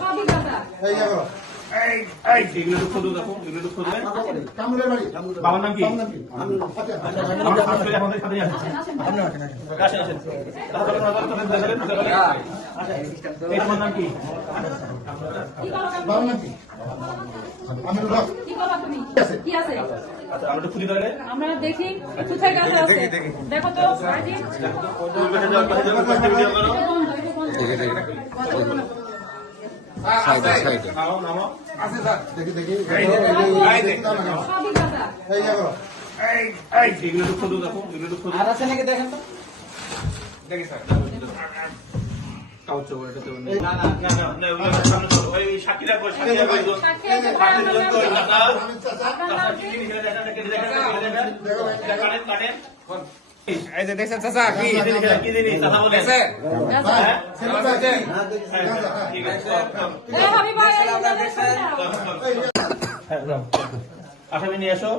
সবই দাদা। বাবার নাম কি? তোমার নাম কি? কি করবা তুমি? কি আছে? আমরা তো খুঁজি তাহলে আমরা দেখি কোথায় গাছ আছে। দেখো তো আইডি। সাইডে সাইডে নামো নামো দেখি দেখি সবই দাদা। এগুলো তো খুঁজো দেখো এগুলো তো খুঁজো আর আছে নাকি দেখেন তো। দেখি স্যার কাউচো এটা তো না না না না ওগুলো সামনে চলো ওই সাকিরা কই সাকিরা কই সাক্ষী আছে, ভাই, আমার নাম কি? আপনার নাম কি? কাটেন এই যে দেখছেন চাচা কি কি দিবি কথা বলে আছে ঠিক আছে এ হাবিব ভাই, এই যে আসামি নিয়ে এসো